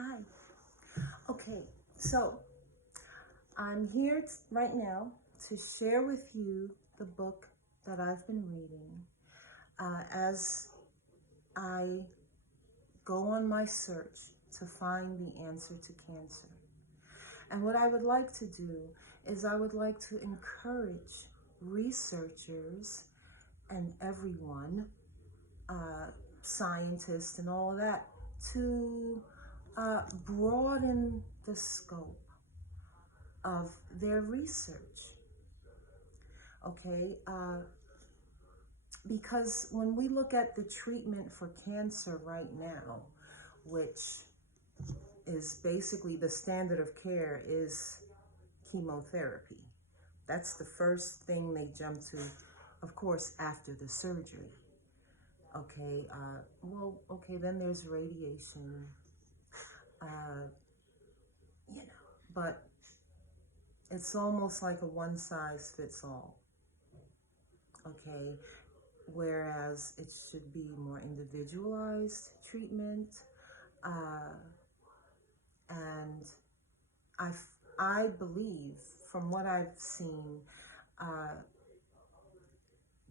Hi. Okay, so I'm here right now to share with you the book that I've been reading as I go on my search to find the answer to cancer. And what I would like to do is I would like to encourage researchers and everyone, scientists and all of that, to broaden the scope of their research. Okay, because when we look at the treatment for cancer right now, which is basically the standard of care, is chemotherapy. That's the first thing they jump to, of course, after the surgery. Okay, then there's radiation, uh, but it's almost like a one size fits all. Okay, whereas it should be more individualized treatment, and I believe, from what I've seen,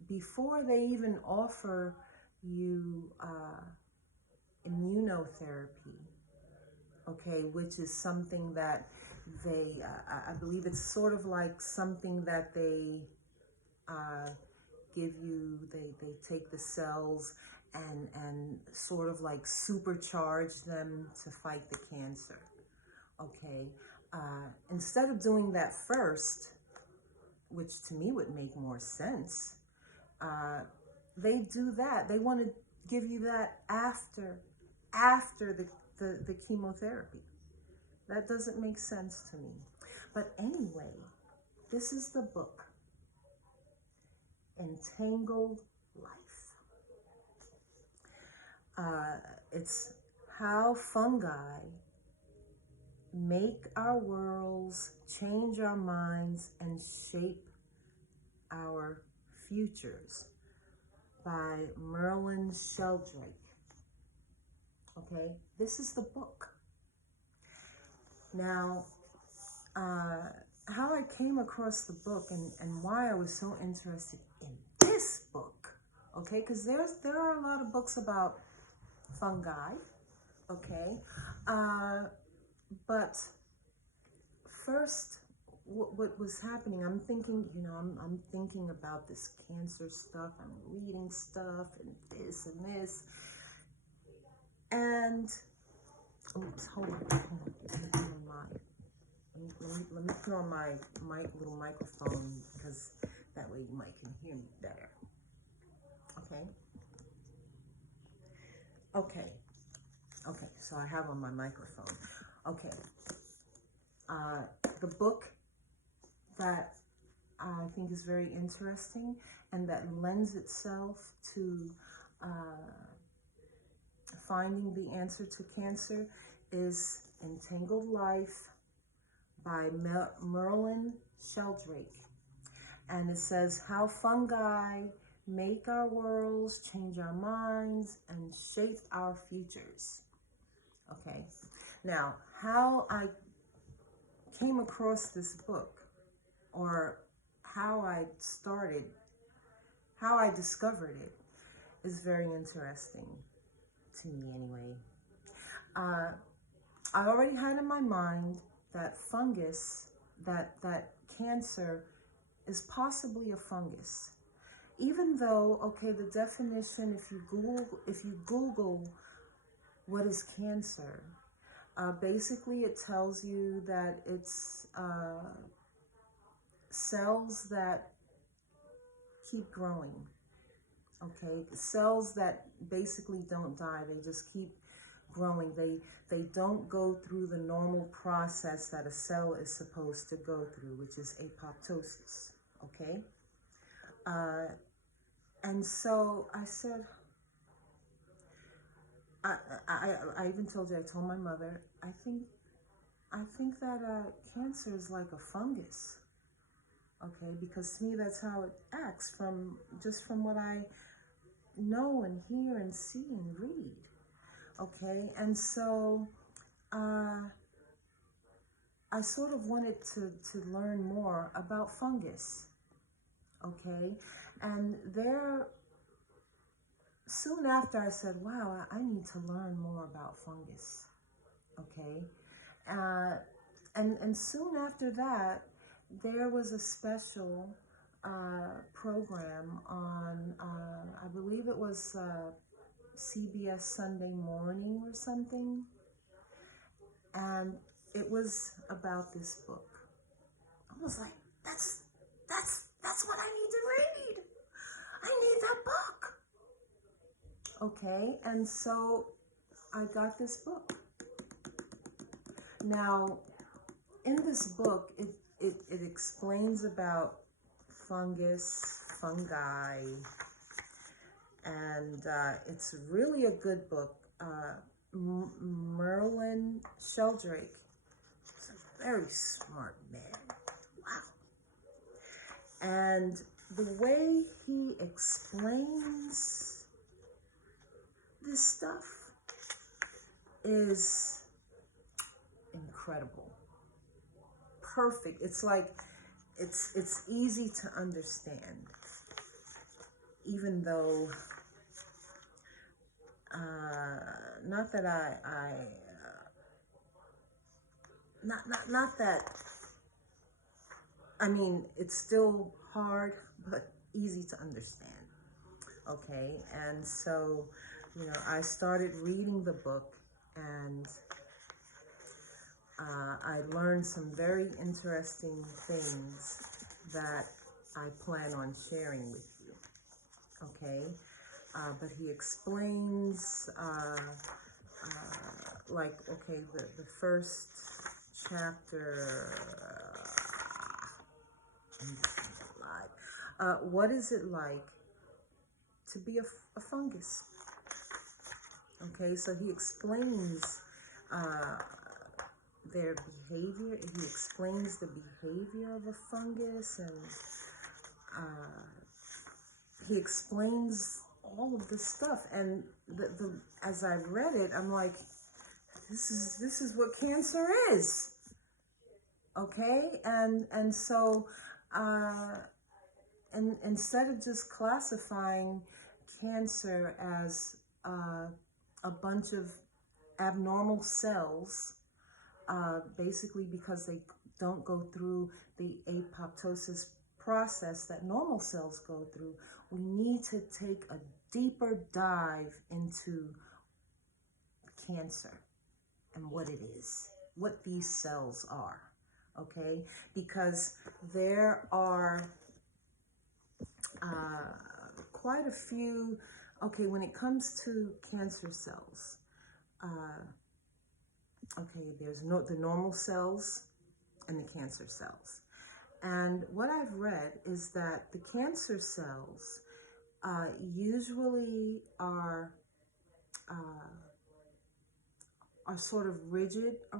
before they even offer you immunotherapy, okay, which is something that I believe it's sort of like something that they give you, they take the cells and sort of like supercharge them to fight the cancer. Okay, instead of doing that first, which to me would make more sense, they do that. They want to give you that after the chemotherapy. That doesn't make sense to me. But anyway, this is the book, Entangled Life. It's how fungi make our worlds, change our minds, and shape our futures, by Merlin Sheldrake. Okay, this is the book. Now, how I came across the book and why I was so interested in this book, okay, because there are a lot of books about fungi, okay, but first, what was happening, I'm thinking, I'm thinking about this cancer stuff, I'm reading stuff and this and this, and oops, hold on. Let me put on my little microphone, because that way you might can hear me better. Okay, so I have on my microphone. Okay, the book that I think is very interesting and that lends itself to finding the answer to cancer is Entangled Life by Merlin Sheldrake. And it says how fungi make our worlds, change our minds, and shape our futures. Okay, now how I came across this book, or how I discovered it, is very interesting to me anyway. I already had in my mind that that cancer is possibly a fungus. Even though, okay, the definition, if you Google what is cancer, basically it tells you that it's cells that keep growing. Okay, cells that basically don't die, they just keep growing. They don't go through the normal process that a cell is supposed to go through, which is apoptosis. Okay, and so I said, I even told you, I told my mother, I think that cancer is like a fungus. Okay, because to me that's how it acts, from what I know and hear and see and read. Okay, and so I sort of wanted to learn more about fungus, okay? And there, soon after I said, wow, I need to learn more about fungus, okay? Uh, and soon after that, there was a special program on, I believe it was CBS Sunday Morning or something, and it was about this book. I was like, that's what I need to read. I need that book. Okay, and so I got this book. Now, in this book, it explains about fungi, and it's really a good book. Merlin Sheldrake is a very smart man. Wow. And the way he explains this stuff is incredible. Perfect. It's like it's easy to understand, even though not that not that, I mean, it's still hard, but easy to understand. Okay, and so, I started reading the book, and I learned some very interesting things that I plan on sharing with you. Okay, but he explains, the first chapter. What is it like to be a fungus? Okay, so he explains their behavior. He explains the behavior of a fungus, and he explains all of this stuff. And as I read it, I'm like, this is what cancer is. Okay, and so and instead of just classifying cancer as a bunch of abnormal cells, basically because they don't go through the apoptosis process that normal cells go through, we need to take a deeper dive into cancer and what it is, what these cells are, okay? Because there are quite a few, okay, when it comes to cancer cells, okay, there's the normal cells and the cancer cells. And what I've read is that the cancer cells usually are sort of rigid